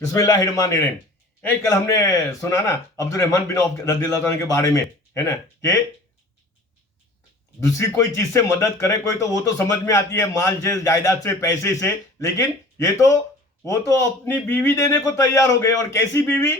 बिस्मिल्लाहिर्रहमानिर्रहीम। कल हमने सुना ना अब्दुल रहमान बिन औफ रज़ियल्लाहु अन्हु के बारे में, है ना, कि दूसरी कोई चीज से मदद करे कोई तो वो तो समझ में आती है, माल से, जायदाद से, पैसे से, लेकिन ये तो वो तो अपनी बीवी देने को तैयार हो गए। और कैसी बीवी?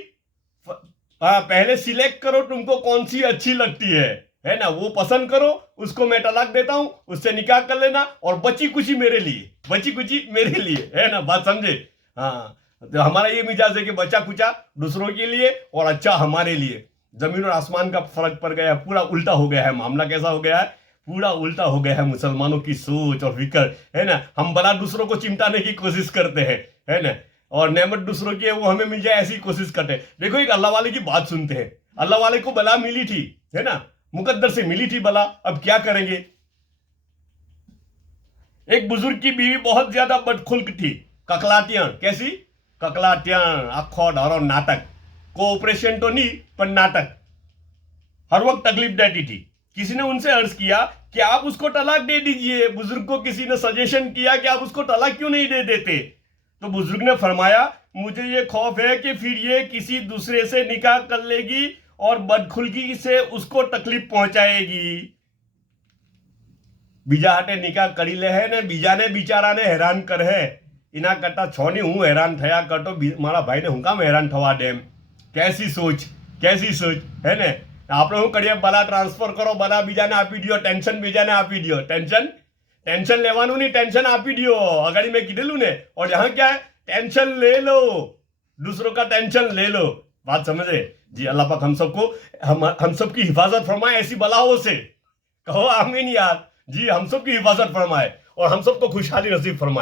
पहले सिलेक्ट करो तुमको कौन सी अच्छी लगती है ना, वो पसंद करो, उसको मैं तलाक देता हूं, उससे निकाह कर लेना, और बची कुची मेरे लिए, बची कुची मेरे लिए, है ना, बात समझे? हाँ, तो हमारा ये मिजाज है कि बचा कुचा दूसरों के लिए और अच्छा हमारे लिए। जमीन और आसमान का फर्क पड़ गया है, पूरा उल्टा हो गया है मामला। कैसा हो गया है? पूरा उल्टा हो गया है मुसलमानों की सोच और फिक्र, है ना। हम बला दूसरों को चिमटाने की कोशिश करते हैं, है ना, और नेमत दूसरों की है वो हमें मिल जाए ऐसी कोशिश करते हैं। देखो, एक अल्लाह वाले की बात सुनते हैं। अल्लाह वाले को बला मिली थी, है ना, मुकद्दर से मिली थी बला, अब क्या करेंगे? एक बुजुर्ग की बीवी बहुत ज्यादा बदखुल्क थी, ककलाटियां। कैसी? ककलाटियां, आखो ढारो नाटक, कोऑपरेशन तो नहीं पर नाटक, हर वक्त तकलीफ देती थी। किसी ने उनसे अर्ज किया कि आप उसको तलाक दे दीजिए। बुजुर्ग को किसी ने सजेशन किया कि आप उसको तलाक क्यों नहीं दे देते? तो बुजुर्ग ने फरमाया, मुझे ये खौफ है कि फिर ये किसी दूसरे से निकाह कर लेगी और बदखुल्की से उसको तकलीफ पहुंचाएगी। बीजा हाटे निकाह करी ले है ने बीजाने बिचाराने हैरान कर है। इना करता छोनी हूं हैरान थया करतो मारा भाई ने हूं काम हैरान थवा देम। कैसी सोच, कैसी सोच, है ने? આપણે શું કરીએ? બલા ટ્રાન્સફર કરો, બલા બીજાને આપી દો, ટેન્શન બીજાને આપી દો। ટેન્શન લેવાનું નહીં, ટેન્શન આપી દો। અગાડી મેં કીધેલું ને। और यहाँ क्या है? टेंशन ले लो, दूसरों का टेंशन ले लो। बात समझे जी? अल्लाह पाक हम सबकी हिफाजत फरमाए ऐसी बलाओं से। कहो आमीन यार जी। हम सबकी हिफाजत फरमाए और हम सबको खुशहाली नसीब फरमाए।